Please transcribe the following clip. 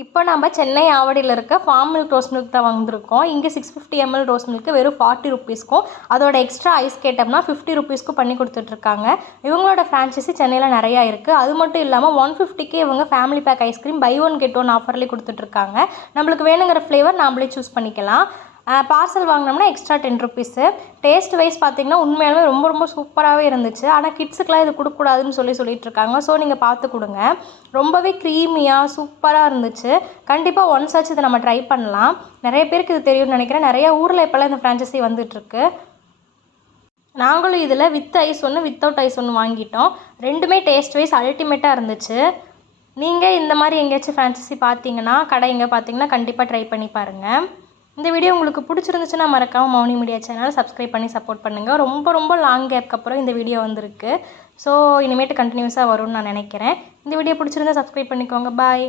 இப்போ நம்ம சென்னை ஆவடியில் இருக்க ஃபார்ம் மில்க் ரோஸ் மில்க் தான் வந்திருக்கோம். இங்கே 650 ml ரோஸ் மில்க் வெறும் 40 ருப்பீஸ்க்கும், அதோட எக்ஸ்ட்ரா ஐஸ் கேட்டோம்னா 50 ருப்பீஸ்க்கும் பண்ணி கொடுத்துட்ருக்காங்க. இவங்களோட ஃப்ரான்ச்சைசி சென்னையில் நிறையா இருக்குது. அது மட்டும் இல்லாமல் 150க்கே இவங்க family pack ice cream buy one get one ஆஃபர்லேயே கொடுத்துட்ருக்காங்க. நம்மளுக்கு வேணுங்கிற ஃப்ளேவர் நாமளே சூஸ் பண்ணிக்கலாம். பார்சல் வாங்கினோம்னா எக்ஸ்ட்ரா 10 ருப்பீஸு. டேஸ்ட் வைஸ் பார்த்திங்கன்னா உண்மையாலுமே ரொம்ப ரொம்ப சூப்பராகவே இருந்துச்சு. ஆனால் கிட்ஸுக்கெலாம் இது கொடுக்கக்கூடாதுன்னு சொல்லிட்டுருக்காங்க. ஸோ நீங்கள் பார்த்து கொடுங்க. ரொம்பவே க்ரீமியாக சூப்பராக இருந்துச்சு. கண்டிப்பாக ஒன்ஸ் ஆச்சு இதை நம்ம ட்ரை பண்ணலாம். நிறைய பேருக்கு இது தெரியும்னு நினைக்கிறேன். நிறையா ஊரில் இப்போல்லாம் இந்த ஃப்ரான்ச்சைசி வந்துட்டுருக்கு. நாங்களும் இதில் வித் ஐஸ் ஒன்று வித்தவுட் ஐஸ் ஒன்று வாங்கிட்டோம். ரெண்டுமே டேஸ்ட் வைஸ் அல்டிமேட்டாக இருந்துச்சு. நீங்கள் இந்த மாதிரி எங்கேயாச்சும் ஃப்ரான்ச்சைசி பார்த்தீங்கன்னா, கடை எங்கே பார்த்தீங்கன்னா கண்டிப்பாக ட்ரை பண்ணி பாருங்கள். இந்த வீடியோ உங்களுக்கு பிடிச்சிருந்துச்சுன்னா மறக்காமல் மௌனி மீடியா சேனலை சப்ஸ்கிரைப் பண்ணி சப்போர்ட் பண்ணுங்கள். ரொம்ப ரொம்ப லாங் கேப்க்கு அப்புறம் இந்த வீடியோ வந்திருக்கு. ஸோ இனிமேட்டு கண்டினியூஸாக வரும்னு நான் நினைக்கிறேன். இந்த வீடியோ பிடிச்சிருந்தா சப்ஸ்கிரைப் பண்ணிக்கோங்க. பாய்.